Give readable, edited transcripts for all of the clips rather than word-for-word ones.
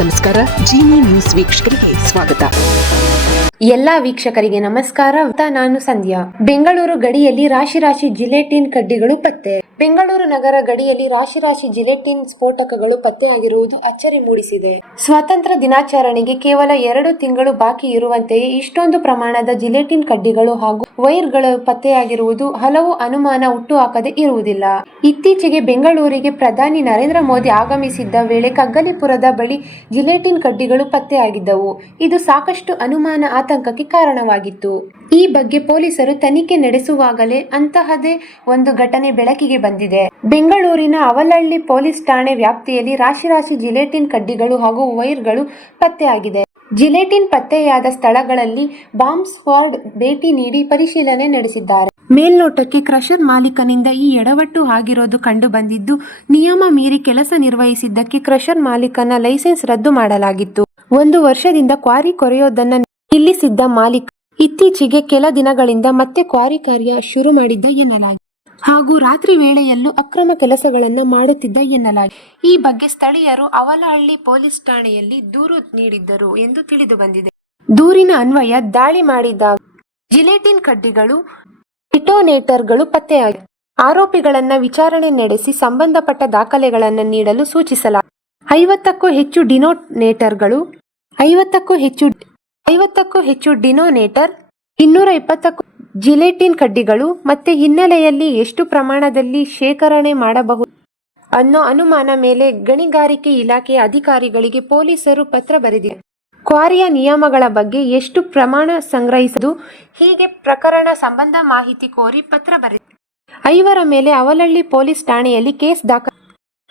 ನಮಸ್ಕಾರ. ಜಿನಿ ನ್ಯೂಸ್ ವೀಕ್ಷಕರಿಗೆ ಸ್ವಾಗತ. ಎಲ್ಲಾ ವೀಕ್ಷಕರಿಗೆ ನಮಸ್ಕಾರ. ನಾನು ಸಂಧ್ಯಾ. ಬೆಂಗಳೂರು ಗಡಿಯಲ್ಲಿ ರಾಶಿ ಜಿಲೆಟಿನ್ ಕಡ್ಡಿಗಳು ಪತ್ತೆ. ಬೆಂಗಳೂರು ನಗರ ಗಡಿಯಲ್ಲಿ ರಾಶಿ ಜಿಲೆಟಿನ್ ಸ್ಫೋಟಕಗಳು ಪತ್ತೆಯಾಗಿರುವುದು ಅಚ್ಚರಿ ಮೂಡಿಸಿದೆ. ಸ್ವಾತಂತ್ರ್ಯ ದಿನಾಚರಣೆಗೆ ಕೇವಲ 2 ತಿಂಗಳು ಬಾಕಿ ಇರುವಂತೆಯೇ ಇಷ್ಟೊಂದು ಪ್ರಮಾಣದ ಜಿಲೆಟಿನ್ ಕಡ್ಡಿಗಳು ಹಾಗೂ ವೈರ್ಗಳು ಪತ್ತೆಯಾಗಿರುವುದು ಹಲವು ಅನುಮಾನ ಹುಟ್ಟುಹಾಕದೆ ಇರುವುದಿಲ್ಲ. ಇತ್ತೀಚೆಗೆ ಬೆಂಗಳೂರಿಗೆ ಪ್ರಧಾನಿ ನರೇಂದ್ರ ಮೋದಿ ಆಗಮಿಸಿದ್ದ ವೇಳೆ ಕಗ್ಗಲಿಪುರದ ಬಳಿ ಜಿಲೆಟಿನ್ ಕಡ್ಡಿಗಳು ಪತ್ತೆಯಾಗಿದ್ದವು. ಇದು ಸಾಕಷ್ಟು ಅನುಮಾನ ಆತಂಕಕ್ಕೆ ಕಾರಣವಾಗಿತ್ತು. ಈ ಬಗ್ಗೆ ಪೊಲೀಸರು ತನಿಖೆ ನಡೆಸುವಾಗಲೇ ಅಂತಹದೇ ಒಂದು ಘಟನೆ ಬೆಳಕಿಗೆ ಬಂದಿದೆ. ಬೆಂಗಳೂರಿನ ಅವಲಹಳ್ಳಿ ಪೊಲೀಸ್ ಠಾಣೆ ವ್ಯಾಪ್ತಿಯಲ್ಲಿ ರಾಶಿ ಜಿಲೆಟಿನ್ ಕಡ್ಡಿಗಳು ಹಾಗೂ ವೈರ್ಗಳು ಪತ್ತೆಯಾಗಿದೆ. ಜಿಲೆಟಿನ್ ಪತ್ತೆಯಾದ ಸ್ಥಳಗಳಲ್ಲಿ ಬಾಂಬ್ ಸ್ಕ್ವಾಡ್ ಭೇಟಿ ನೀಡಿ ಪರಿಶೀಲನೆ ನಡೆಸಿದ್ದಾರೆ. ಮೇಲ್ನೋಟಕ್ಕೆ ಕ್ರಷರ್ ಮಾಲೀಕನಿಂದ ಈ ಎಡವಟ್ಟು ಆಗಿರೋದು ಕಂಡು ಬಂದಿದ್ದು, ನಿಯಮ ಮೀರಿ ಕೆಲಸ ನಿರ್ವಹಿಸಿದ್ದಕ್ಕೆ ಕ್ರಷರ್ ಮಾಲೀಕನ ಲೈಸೆನ್ಸ್ ರದ್ದು ಮಾಡಲಾಗಿತ್ತು. 1 ವರ್ಷದಿಂದ ಕ್ವಾರಿ ಕೊರೆಯೋದನ್ನ ನಿಲ್ಲಿಸಿದ್ದ ಮಾಲೀಕ ಇತ್ತೀಚೆಗೆ ಕೆಲ ದಿನಗಳಿಂದ ಮತ್ತೆ ಕ್ವಾರಿ ಕಾರ್ಯ ಶುರು ಮಾಡಿದ್ದ ಎನ್ನಲಾಗಿದೆ. ಹಾಗೂ ರಾತ್ರಿ ವೇಳೆಯಲ್ಲೂ ಅಕ್ರಮ ಕೆಲಸಗಳನ್ನ ಮಾಡುತ್ತಿದ್ದ ಎನ್ನಲಾಗಿದೆ. ಈ ಬಗ್ಗೆ ಸ್ಥಳೀಯರು ಅವಲಹಳ್ಳಿ ಪೊಲೀಸ್ ಠಾಣೆಯಲ್ಲಿ ದೂರು ನೀಡಿದ್ದರು ಎಂದು ತಿಳಿದು ಬಂದಿದೆ. ದೂರಿನ ಅನ್ವಯ ದಾಳಿ ಮಾಡಿದಾಗ ಜಿಲೆಟಿನ್ ಕಡ್ಡಿಗಳು, ಡಿಟೋನೇಟರ್ಗಳು ಪತ್ತೆಯಾಗಿವೆ. ಆರೋಪಿಗಳನ್ನ ವಿಚಾರಣೆ ನಡೆಸಿ ಸಂಬಂಧಪಟ್ಟ ದಾಖಲೆಗಳನ್ನು ನೀಡಲು ಸೂಚಿಸಲಾಗಿದೆ. 50ಕ್ಕೂ ಹೆಚ್ಚು ಡಿನೋನೇಟರ್ಗಳು, 50ಕ್ಕೂ ಹೆಚ್ಚು ಡಿನೋನೇಟರ್, 220ಕ್ಕೂ ಜಿಲೆಟಿನ್ ಕಡ್ಡಿಗಳು ಮತ್ತೆ ಹಿನ್ನೆಲೆಯಲ್ಲಿ ಎಷ್ಟು ಪ್ರಮಾಣದಲ್ಲಿ ಶೇಖರಣೆ ಮಾಡಬಹುದು ಅನ್ನೋ ಅನುಮಾನ ಮೇಲೆ ಗಣಿಗಾರಿಕೆ ಇಲಾಖೆಯ ಅಧಿಕಾರಿಗಳಿಗೆ ಪೊಲೀಸರು ಪತ್ರ ಬರೆದಿದ್ದಾರೆ. ಕ್ವಾರಿಯ ನಿಯಮಗಳ ಬಗ್ಗೆ ಎಷ್ಟು ಪ್ರಮಾಣ ಸಂಗ್ರಹಿಸದು ಹೀಗೆ ಪ್ರಕರಣ ಸಂಬಂಧ ಮಾಹಿತಿ ಕೋರಿ ಪತ್ರ ಬರೆದಿದೆ. 5 ಮೇಲೆ ಅವಲಹಳ್ಳಿ ಪೊಲೀಸ್ ಠಾಣೆಯಲ್ಲಿ ಕೇಸ್ ದಾಖಲು.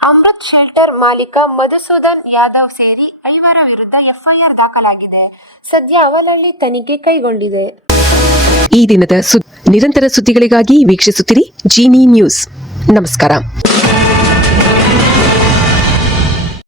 ಅಮೃತ್ ಶೆಲ್ಟರ್ ಮಾಲೀಕ ಮಧುಸೂದನ್ ಯಾದವ್ ಸೇರಿ 5 ವಿರುದ್ಧ ಎಫ್ಐಆರ್ ದಾಖಲಾಗಿದೆ. ಸದ್ಯ ಅವಲಹಳ್ಳಿ ತನಿಖೆ ಕೈಗೊಂಡಿದೆ. ಈ ದಿನದ ನಿರಂತರ ಸುದ್ದಿಗಳಿಗಾಗಿ ವೀಕ್ಷಿಸುತ್ತಿರಿ ಜಿನಿ ನ್ಯೂಸ್. ನಮಸ್ಕಾರ.